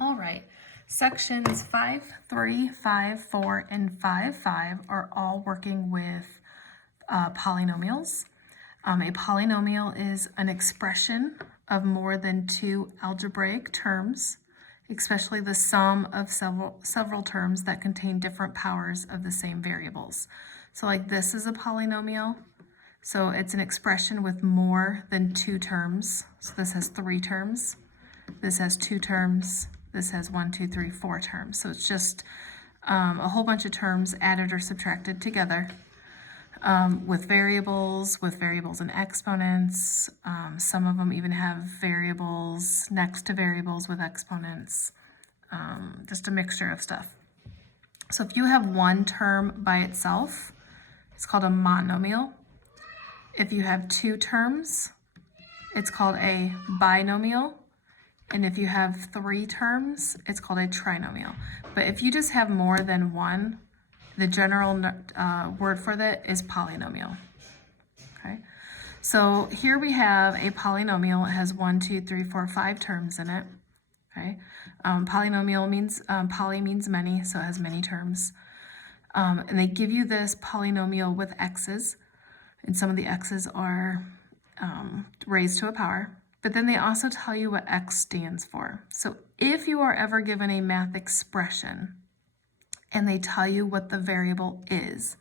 All right, sections 5, 3, 5, 4, and 5, 5 are all working with polynomials. A polynomial is an expression of more than two algebraic terms, especially the sum of several terms that contain different powers of the same variables. So like this is a polynomial. So it's an expression with more than two terms. So this has three terms. This has two terms. This has 1, 2, 3, 4 terms. So it's just a whole bunch of terms added or subtracted together with variables and exponents. Some of them even have variables next to variables with exponents. Just a mixture of stuff. So if you have one term by itself, it's called a monomial. If you have two terms, it's called a binomial. And if you have three terms, it's called a trinomial. But if you just have more than one, the general word for that is polynomial. Okay, so here we have a polynomial. It has 1, 2, 3, 4, 5 terms in it. Okay, polynomial means poly means many, so it has many terms. And they give you this polynomial with x's, and some of the x's are raised to a power. But then they also tell you what x stands for. So if you are ever given a math expression and they tell you what the variable is,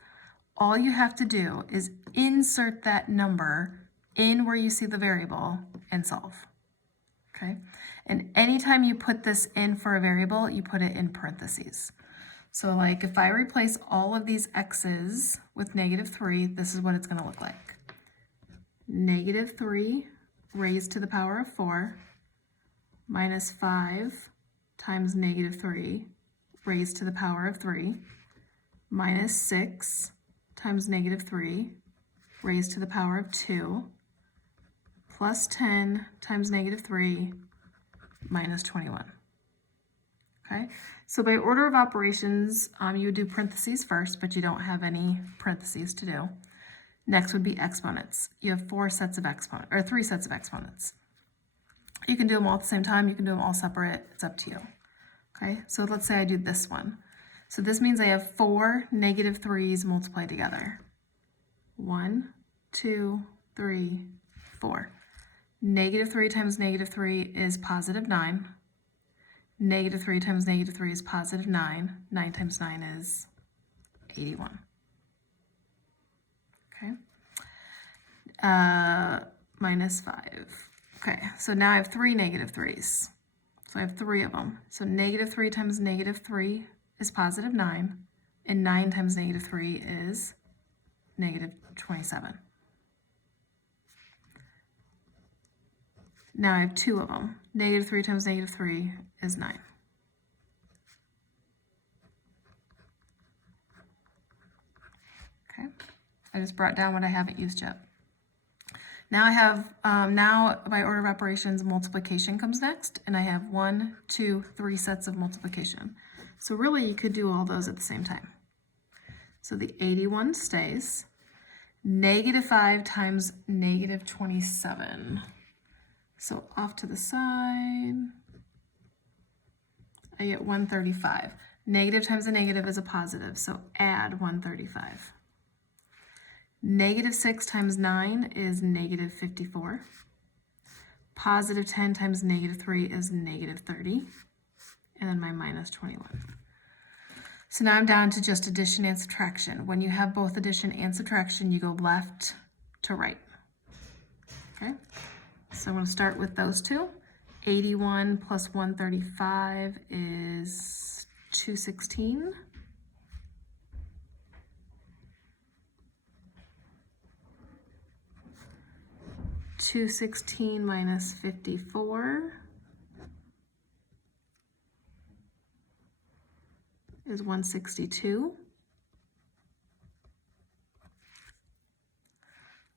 all you have to do is insert that number in where you see the variable and solve. Okay? And anytime you put this in for a variable, you put it in parentheses. So like if I replace all of these x's with -3, this is what it's going to look like. -3 raised to the power of 4 minus 5 times -3 raised to the power of 3 minus 6 times -3 raised to the power of 2 plus 10 times -3 minus 21. Okay, so by order of operations, you would do parentheses first, but you don't have any parentheses to do. Next would be exponents. You have three sets of exponents. You can do them all at the same time. You can do them all separate. It's up to you. Okay, so let's say I do this one. So this means I have 4 -3's multiplied together. 1, 2, 3, 4. -3 times -3 is +9. -3 times -3 is +9. 9 times 9 is 81. Okay. Minus 5. Okay, so now I have 3 -3's. So I have 3 of them. So -3 times -3 is +9, and 9 times -3 is -27. Now I have 2 of them. -3 times -3 is 9. Okay, I just brought down what I haven't used yet. Now I have, now by order of operations, multiplication comes next, and I have 1, 2, 3 sets of multiplication. So really you could do all those at the same time. So the 81 stays. -5 times -27. So off to the side, I get 135. Negative times a negative is a positive, so add 135. -6 times 9 is -54. +10 times -3 is -30. And then my minus 21. So now I'm down to just addition and subtraction. When you have both addition and subtraction, you go left to right. Okay, so I'm going to start with those two. 81 plus 135 is 216. (216) minus 54 is 162.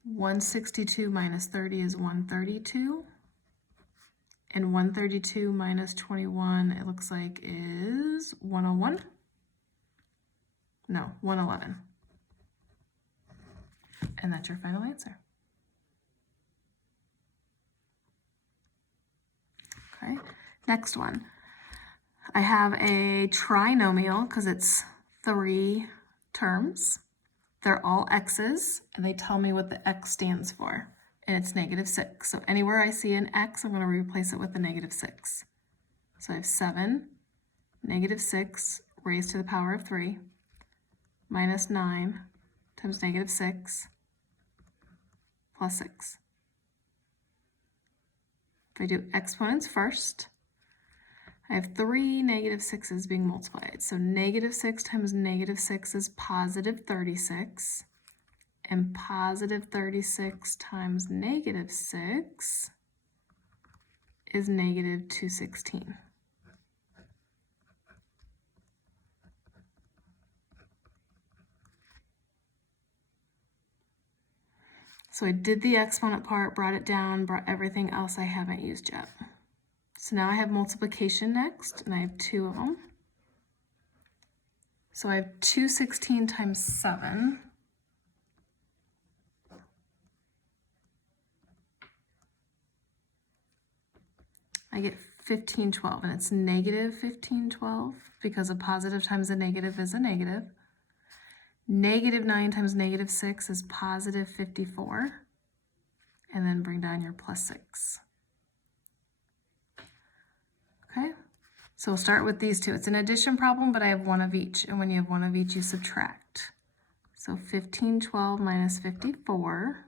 162 minus 30 is 132. And 132 minus 21, it looks like, is 101. No, 111. And that's your final answer. Okay, next one. I have a trinomial because it's 3 terms. They're all x's, and they tell me what the x stands for, and it's -6. So anywhere I see an x, I'm going to replace it with a -6. So I have 7, -6 raised to the power of 3, minus 9 times -6, plus 6. If I do exponents first, I have 3 -6's being multiplied. So -6 times -6 is positive 36. And positive 36 times -6 is negative 216. So I did the exponent part, brought it down, brought everything else I haven't used yet. So now I have multiplication next, and I have 2 of them. So I have 216 times 7. I get 1512, and it's negative 1512 because a positive times a negative is a negative. Negative 9 times -6 is positive 54. And then bring down your plus 6. Okay, so we'll start with these two. It's an addition problem, but I have one of each. And when you have one of each, you subtract. So 1512 minus 54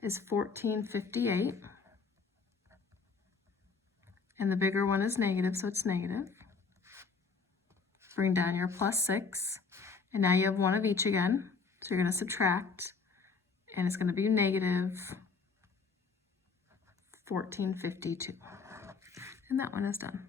is 1458. And the bigger one is negative, so it's negative. Bring down your plus 6. And now you have one of each again. So you're going to subtract. And it's going to be negative 1452. And that one is done.